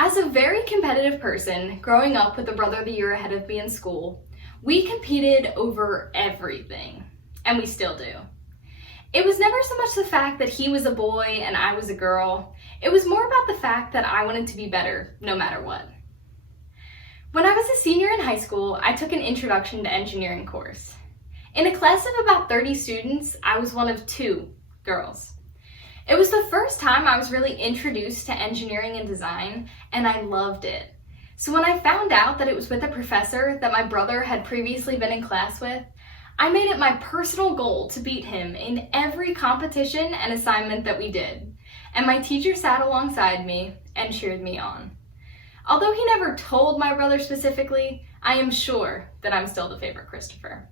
As a very competitive person, growing up with a brother the year ahead of me in school, we competed over everything, and we still do. It was never so much the fact that he was a boy and I was a girl. It was more about the fact that I wanted to be better no matter what. When I was a senior in high school, I took an Introduction to Engineering course. In a class of about 30 students, I was one of 2 girls. It was the first time I was really introduced to engineering and design, and I loved it. So when I found out that it was with a professor that my brother had previously been in class with, I made it my personal goal to beat him in every competition and assignment that we did. And my teacher sat alongside me and cheered me on. Although he never told my brother specifically, I am sure that I'm still the favorite Christopher.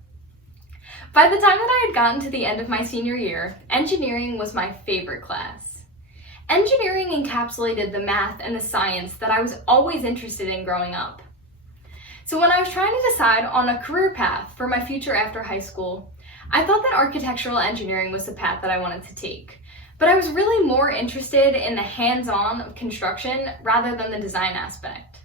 By the time that I had gotten to the end of my senior year, engineering was my favorite class. Engineering encapsulated the math and the science that I was always interested in growing up. So when I was trying to decide on a career path for my future after high school, I thought that architectural engineering was the path that I wanted to take. But I was really more interested in the hands-on of construction rather than the design aspect.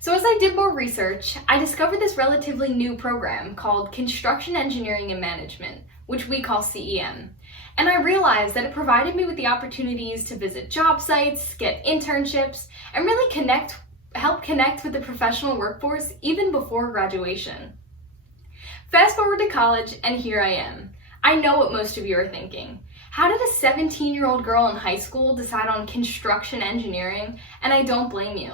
So as I did more research, I discovered this relatively new program called Construction Engineering and Management, which we call CEM. And I realized that it provided me with the opportunities to visit job sites, get internships, and really help connect with the professional workforce even before graduation. Fast forward to college, and here I am. I know what most of you are thinking. How did a 17-year-old girl in high school decide on construction engineering? And I don't blame you.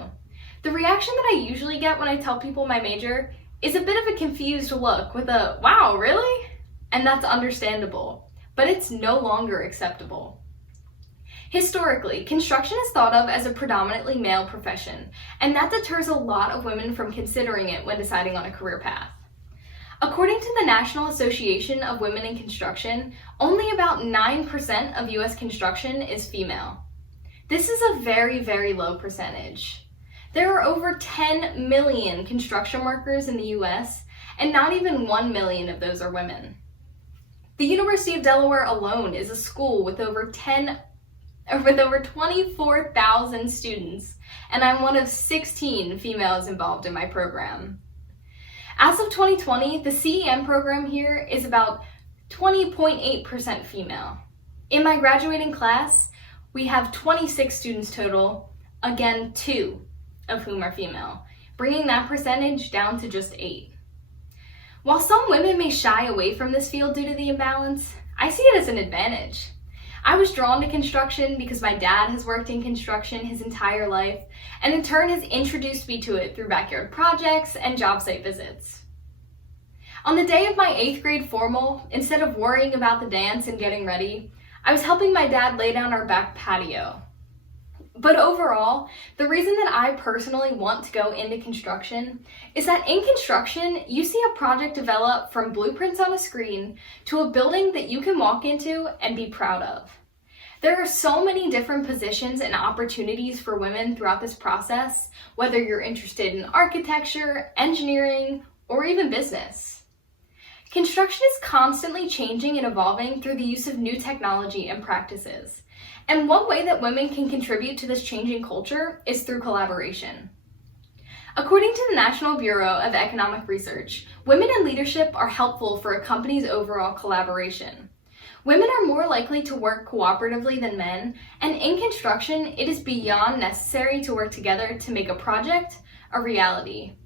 The reaction that I usually get when I tell people my major is a bit of a confused look with a, "Wow, really?" And that's understandable, but it's no longer acceptable. Historically, construction is thought of as a predominantly male profession, and that deters a lot of women from considering it when deciding on a career path. According to the National Association of Women in Construction, only about 9% of US construction is female. This is a very, very low percentage. There are over 10 million construction workers in the US, and not even 1 million of those are women. The University of Delaware alone is a school with over 24,000 students, and I'm one of 16 females involved in my program. As of 2020, the CEM program here is about 20.8% female. In my graduating class, we have 26 students total, again 2 of whom are female, bringing that percentage down to just 8. While some women may shy away from this field due to the imbalance, I see it as an advantage. I was drawn to construction because my dad has worked in construction his entire life, and in turn has introduced me to it through backyard projects and job site visits. On the day of my 8th grade formal, instead of worrying about the dance and getting ready, I was helping my dad lay down our back patio. But overall, the reason that I personally want to go into construction is that in construction, you see a project develop from blueprints on a screen to a building that you can walk into and be proud of. There are so many different positions and opportunities for women throughout this process, whether you're interested in architecture, engineering, or even business. Construction is constantly changing and evolving through the use of new technology and practices. And one way that women can contribute to this changing culture is through collaboration. According to the National Bureau of Economic Research, women in leadership are helpful for a company's overall collaboration. Women are more likely to work cooperatively than men, and in construction, it is beyond necessary to work together to make a project a reality.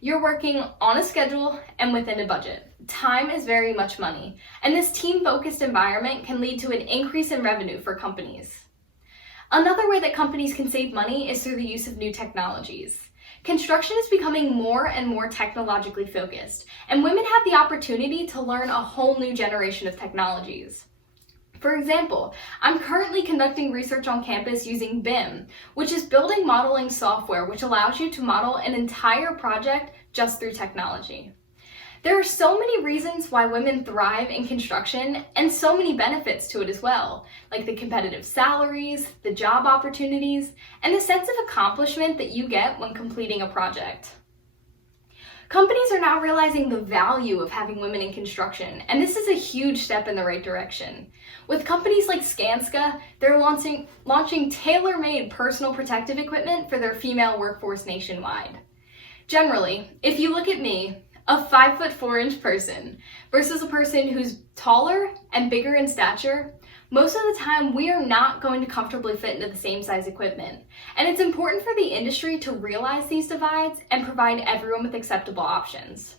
You're working on a schedule and within a budget. Time is very much money, and this team-focused environment can lead to an increase in revenue for companies. Another way that companies can save money is through the use of new technologies. Construction is becoming more and more technologically focused, and women have the opportunity to learn a whole new generation of technologies. For example, I'm currently conducting research on campus using BIM, which is building modeling software which allows you to model an entire project just through technology. There are so many reasons why women thrive in construction and so many benefits to it as well, like the competitive salaries, the job opportunities, and the sense of accomplishment that you get when completing a project. Companies are now realizing the value of having women in construction, and this is a huge step in the right direction. With companies like Skanska, they're launching tailor-made personal protective equipment for their female workforce nationwide. Generally, if you look at me, a 5'4" person versus a person who's taller and bigger in stature, most of the time we are not going to comfortably fit into the same size equipment. And it's important for the industry to realize these divides and provide everyone with acceptable options.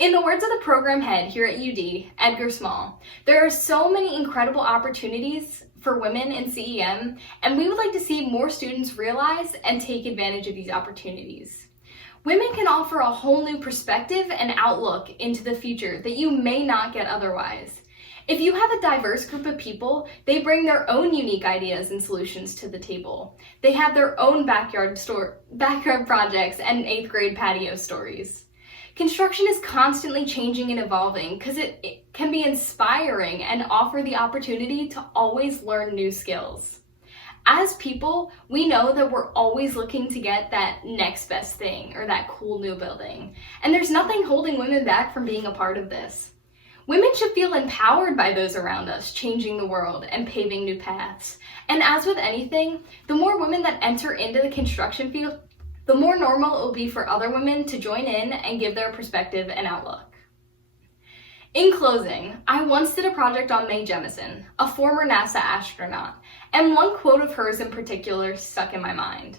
In the words of the program head here at UD, Edgar Small, there are so many incredible opportunities for women in CEM, and we would like to see more students realize and take advantage of these opportunities. Women can offer a whole new perspective and outlook into the future that you may not get otherwise. If you have a diverse group of people, they bring their own unique ideas and solutions to the table. They have their own backyard projects and 8th grade patio stories. Construction is constantly changing and evolving because it can be inspiring and offer the opportunity to always learn new skills. As people, we know that we're always looking to get that next best thing or that cool new building. And there's nothing holding women back from being a part of this. Women should feel empowered by those around us, changing the world and paving new paths. And as with anything, the more women that enter into the construction field, the more normal it will be for other women to join in and give their perspective and outlook. In closing, I once did a project on Mae Jemison, a former NASA astronaut, and one quote of hers in particular stuck in my mind.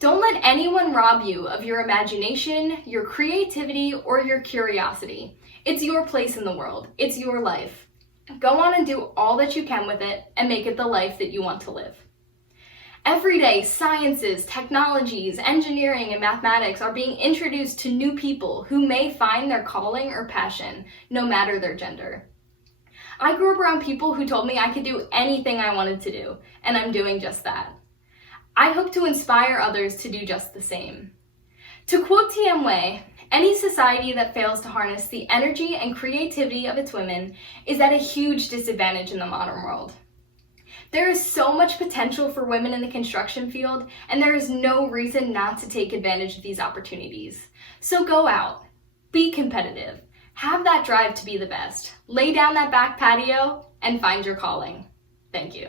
Don't let anyone rob you of your imagination, your creativity, or your curiosity. It's your place in the world. It's your life. Go on and do all that you can with it and make it the life that you want to live. Every day, sciences, technologies, engineering, and mathematics are being introduced to new people who may find their calling or passion, no matter their gender. I grew up around people who told me I could do anything I wanted to do, and I'm doing just that. I hope to inspire others to do just the same. To quote T.M. Way, any society that fails to harness the energy and creativity of its women is at a huge disadvantage in the modern world. There is so much potential for women in the construction field, and there is no reason not to take advantage of these opportunities. So go out, be competitive, have that drive to be the best, lay down that back patio, and find your calling. Thank you.